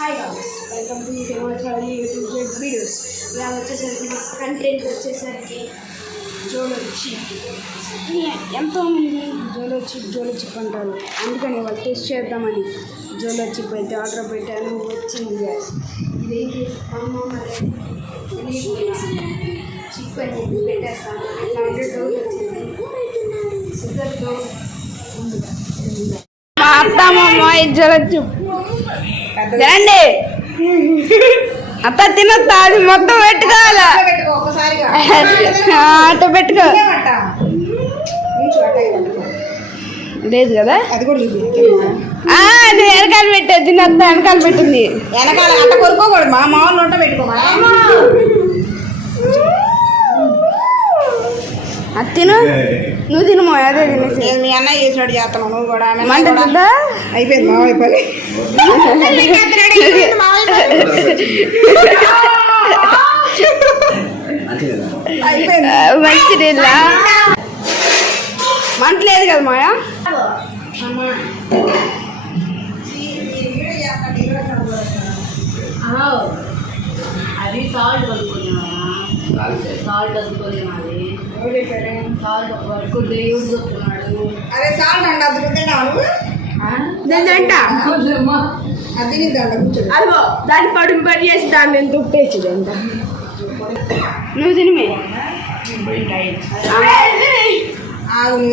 Hi guys welcome to Himachal YouTube Z videos ఇలా వచ్చేసరికి మా కంటెంట్ వచ్చేసరికి జోలో చిప్ ఎంతోమంది జోలో చిప్ జోలో చిప్ అంటారు అందుకని వాళ్ళు టెస్ట్ చేద్దామని జోలో చిప్ అయితే ఆర్డర్ పెట్టాను వచ్చింది. అమ్మ మరి చిప్ అని చెప్పి పెట్టేస్తాను హండ్రెడ్ డౌట్ వచ్చింది మా అత్త మా అమ్మ రండి అత్త తినొద్దా అది మొత్తం పెట్టుకోవాలా? పెట్టుకో అట్ట లేదు కదా? అది కూడా అది వెనకాల పెట్టేది తినొద్దా వెనకాల పెట్టింది. వెనకాల అట్ట కొరుకోకూడదు మా మామూలు ఉంట పెట్టుకోమా? అది తిను. నువ్వు తినమో అదే తినేసి. నేను మీ అన్నయ్య చేసినట్టు చేస్తున్నావు నువ్వు కూడా మంట. చూద్దా అయిపోయింది పని. అయిపోయింది మంచిది మంట లేదు కదా మాయా? అది సాల్ట్ కలుపుకున్నావా? సాల్ట్ వరకు దేవుడు చెప్తున్నాడు. అది అది అదిగో పడుకు పడి చేసి దాన్ని నేను తుప్పేసి నువ్వు తినిమే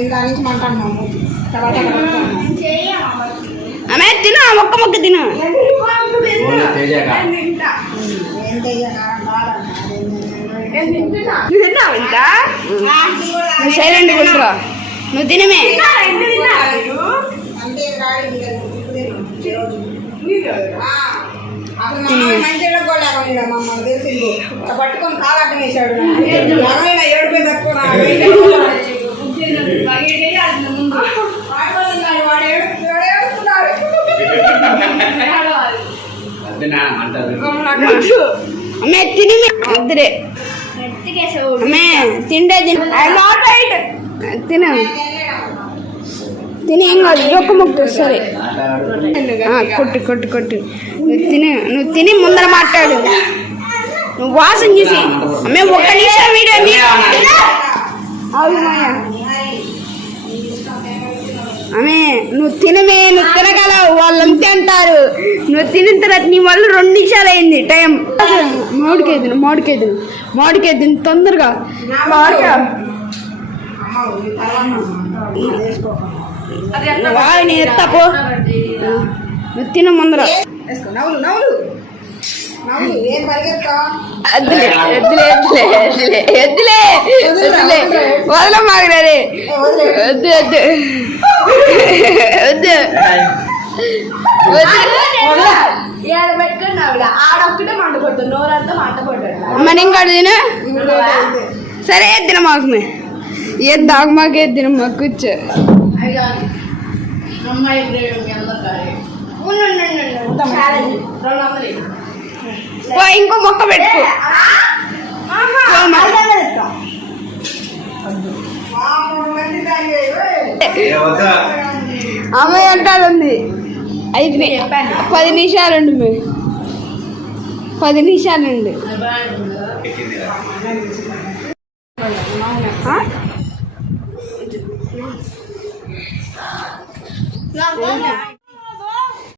దాని నుంచి తర్వాత ఆమె తిను ఆ మొక్క మొక్క తిను. ఏం చెయ్యాలి నువ్వు తిన్నావు ఇంత? నువ్వు సైలెంట్ ఉంటా నువ్వు తినమే. పట్టుకొని కాలట్టం వేసాడు ఏడుపై తక్కువ అమ్మే తినిమే. అద్దరే తిండే తిను. తిను. తిని ఏం కాదు ఒక్క ముక్క సరే. కొట్టు కొట్టు కొట్టు. నువ్వు తిని. నువ్వు తిని ముందర మాట్లాడు. నువ్వు వాసన చూసి. అమ్మే ఒక్క నిమిషం వీడియో నీ- ఆగు మాయా. అమ్మే నువ్వు తినమే వాళ్ళు అంతే అంటారు. నువ్వు తినిన తర్వాత నీ వల్ల రెండు నిమిషాలు అయింది టైం. మామిడికాయ తిను మామిడికాయ తిను. మామిడికాయ తిను తొందరగా. మామిడికాయ. వాయ్ నీ ఎత్తపో నువ్వు తిన ముందర. ఎద్దులే ఎద్దులే వద్దు వద్దు. వద్దు. నోరంతా సరే తిన మాకు ఏ దాగు మాకు తిన మాకు కూర్చో. ఇంకో మొక్క పెట్టుకో. పో మరి. మామూలు మంది దాన్ని ఏయ్. అమ్మాయి అంటారుంది ఐదు పది పది నిమిషాలుండి మీ పది నిమిషాలుండి ఆ?